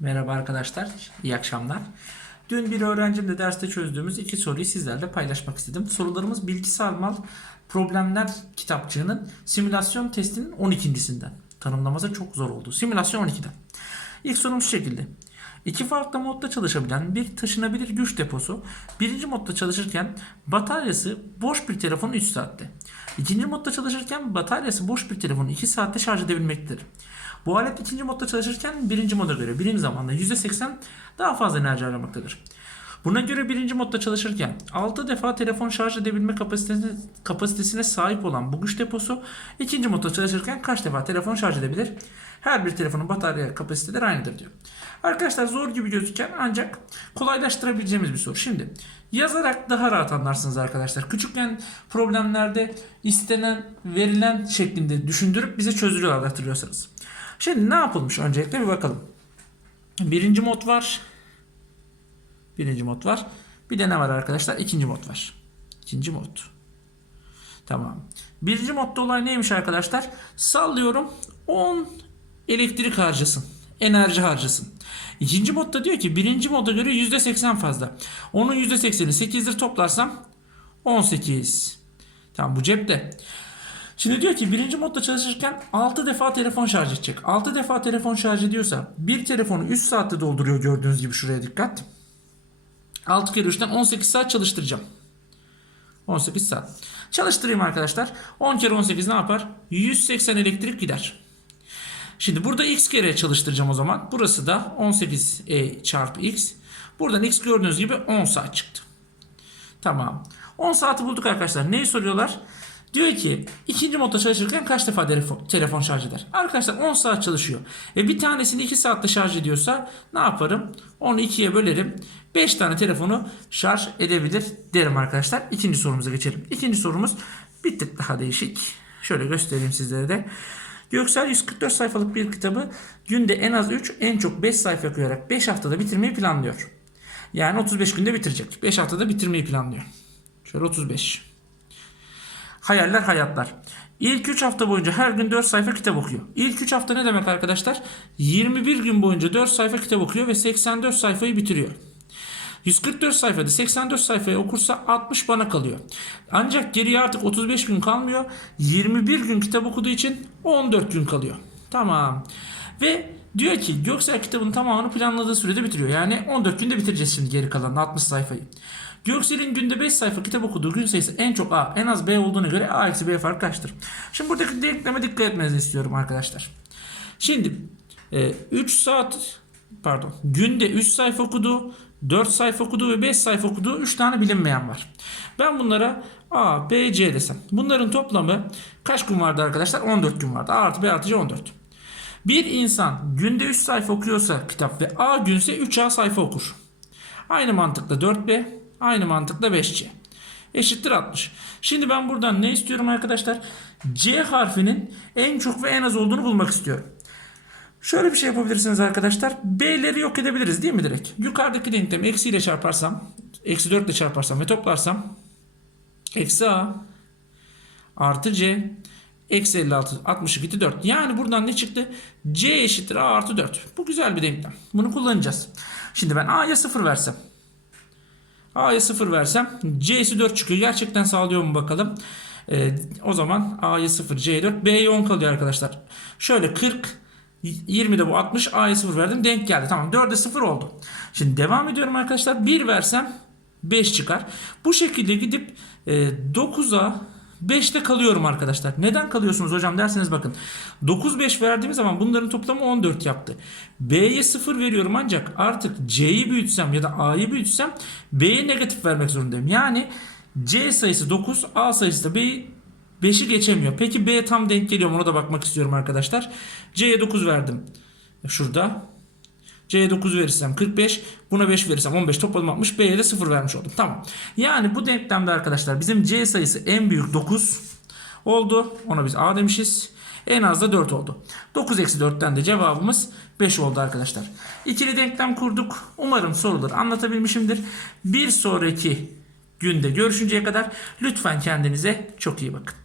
Merhaba arkadaşlar, iyi akşamlar. Dün bir öğrencimle derste çözdüğümüz iki soruyu sizlerle paylaşmak istedim. Sorularımız bilgisayar mal problemler kitapçığının simülasyon testinin 12.sinden. Tanımlaması çok zor oldu. Simülasyon 12'den. İlk sorumuz şu şekilde. İki farklı modda çalışabilen bir taşınabilir güç deposu birinci modda çalışırken bataryası boş bir telefonun 3 saatte. İkinci modda çalışırken bataryası boş bir telefonu 2 saatte şarj edebilmektedir. Bu alet ikinci modda çalışırken birinci moda göre birim zamanda %80 daha fazla enerji harcamaktadır. Buna göre birinci modda çalışırken 6 defa telefon şarj edebilme kapasitesine, kapasitesine sahip olan bu güç deposu ikinci modda çalışırken kaç defa telefon şarj edebilir? Her bir telefonun batarya kapasiteleri aynıdır diyor. Arkadaşlar zor gibi gözüken ancak kolaylaştırabileceğimiz bir soru. Şimdi yazarak daha rahat anlarsınız arkadaşlar. Küçükken problemlerde istenen, verilen şeklinde düşündürüp bize çözülüyorlar hatırlıyorsanız. Şimdi ne yapılmış öncelikle bir bakalım. Birinci mod var. Birinci mod var. Bir de ne var arkadaşlar? İkinci mod var. İkinci mod. Tamam. Birinci modda olay neymiş arkadaşlar? Sallıyorum 10 elektrik harcasın. Enerji harcasın. İkinci modda diyor ki birinci moda göre %80 fazla. Onun %80'i 8'dir toplarsam 18. Tamam bu cepte. Şimdi diyor ki birinci modda çalışırken 6 defa telefon şarj edecek. 6 defa telefon şarj ediyorsa bir telefonu 3 saatte dolduruyor gördüğünüz gibi şuraya dikkat. 6 kere 3'ten 18 saat çalıştıracağım. 18 saat. Çalıştırayım arkadaşlar. 10 kere 18 ne yapar? 180 elektrik gider. Şimdi burada x kere çalıştıracağım o zaman. Burası da 18e çarpı x. Buradan x gördüğünüz gibi 10 saat çıktı. Tamam. 10 saati bulduk arkadaşlar. Neyi soruyorlar? Diyor ki ikinci modda çalışırken kaç defa telefon, telefon şarj eder? Arkadaşlar 10 saat çalışıyor. E bir tanesini 2 saatte şarj ediyorsa ne yaparım? Onu 2'ye bölerim. 5 tane telefonu şarj edebilir derim arkadaşlar. İkinci sorumuza geçelim. İkinci sorumuz bir tık daha değişik. Şöyle göstereyim sizlere de. Göksel 144 sayfalık bir kitabı günde en az 3 en çok 5 sayfa okuyarak 5 haftada bitirmeyi planlıyor. Yani 35 günde bitirecek. 5 haftada bitirmeyi planlıyor. Şöyle 35. Hayaller hayatlar. İlk 3 hafta boyunca her gün 4 sayfa kitap okuyor. İlk 3 hafta ne demek arkadaşlar? 21 gün boyunca 4 sayfa kitap okuyor ve 84 sayfayı bitiriyor. 144 sayfada 84 sayfayı okursa 60 bana kalıyor. Ancak geriye artık 35 gün kalmıyor. 21 gün kitap okuduğu için 14 gün kalıyor. Tamam. Ve diyor ki Göksel kitabın tamamını planladığı sürede bitiriyor. Yani 14 günde bitireceğiz şimdi geri kalan 60 sayfayı. Göksel'in günde 5 sayfa kitap okuduğu gün sayısı en çok A, en az B olduğuna göre A eksi B fark kaçtır? Şimdi buradaki denkleme dikkat etmenizi istiyorum arkadaşlar. Şimdi 3 saat pardon günde 3 sayfa okudu, 4 sayfa okudu ve 5 sayfa okuduğu 3 tane bilinmeyen var. Ben bunlara A, B, C desem. Bunların toplamı kaç gün vardı arkadaşlar? 14 gün vardı. A artı B artı C 14. Bir insan günde 3 sayfa okuyorsa kitap ve A günse 3A sayfa okur. Aynı mantıkla 4B, aynı mantıkla 5C. Eşittir 60. Şimdi ben buradan ne istiyorum arkadaşlar? C harfinin en çok ve en az olduğunu bulmak istiyorum. Şöyle bir şey yapabilirsiniz arkadaşlar. B'leri yok edebiliriz değil mi direkt? Yukarıdaki denklemi eksi ile çarparsam, eksi 4 ile çarparsam ve toplarsam eksi A artı C eksi 56 62 4. Yani buradan ne çıktı? C eşittir A artı 4. Bu güzel bir denklem. Bunu kullanacağız. Şimdi ben A'ya 0 versem. A'ya 0 versem C'si 4 çıkıyor. Gerçekten sağlıyor mu bakalım. Ee, o zaman A'ya 0 C'ye 4 B'ye 10 kalıyor arkadaşlar. Şöyle 40 20'de bu 60 A'ya 0 verdim denk geldi. Tamam 4'e 0 oldu. Şimdi devam ediyorum arkadaşlar. 1 versem 5 çıkar. Bu şekilde gidip e, 9'a 5'te kalıyorum arkadaşlar. Neden kalıyorsunuz hocam derseniz bakın. 9 5 verdiğimiz zaman bunların toplamı 14 yaptı. B'ye 0 veriyorum ancak artık C'yi büyütsem ya da A'yı büyütsem B'ye negatif vermek zorundayım. Yani C sayısı 9, A sayısı da B 5'i geçemiyor. Peki B tam denk geliyor mu? Ona da bakmak istiyorum arkadaşlar. C'ye 9 verdim. Şurada. C'ye 9 verirsem 45. Buna 5 verirsem 15 topladım 60. B'ye de 0 vermiş oldum. Tamam. Yani bu denklemde arkadaşlar bizim C sayısı en büyük 9 oldu. Ona biz A demişiz. En az da 4 oldu. 9 eksi 4'ten de cevabımız 5 oldu arkadaşlar. İkili denklem kurduk. Umarım soruları anlatabilmişimdir. Bir sonraki günde görüşünceye kadar lütfen kendinize çok iyi bakın.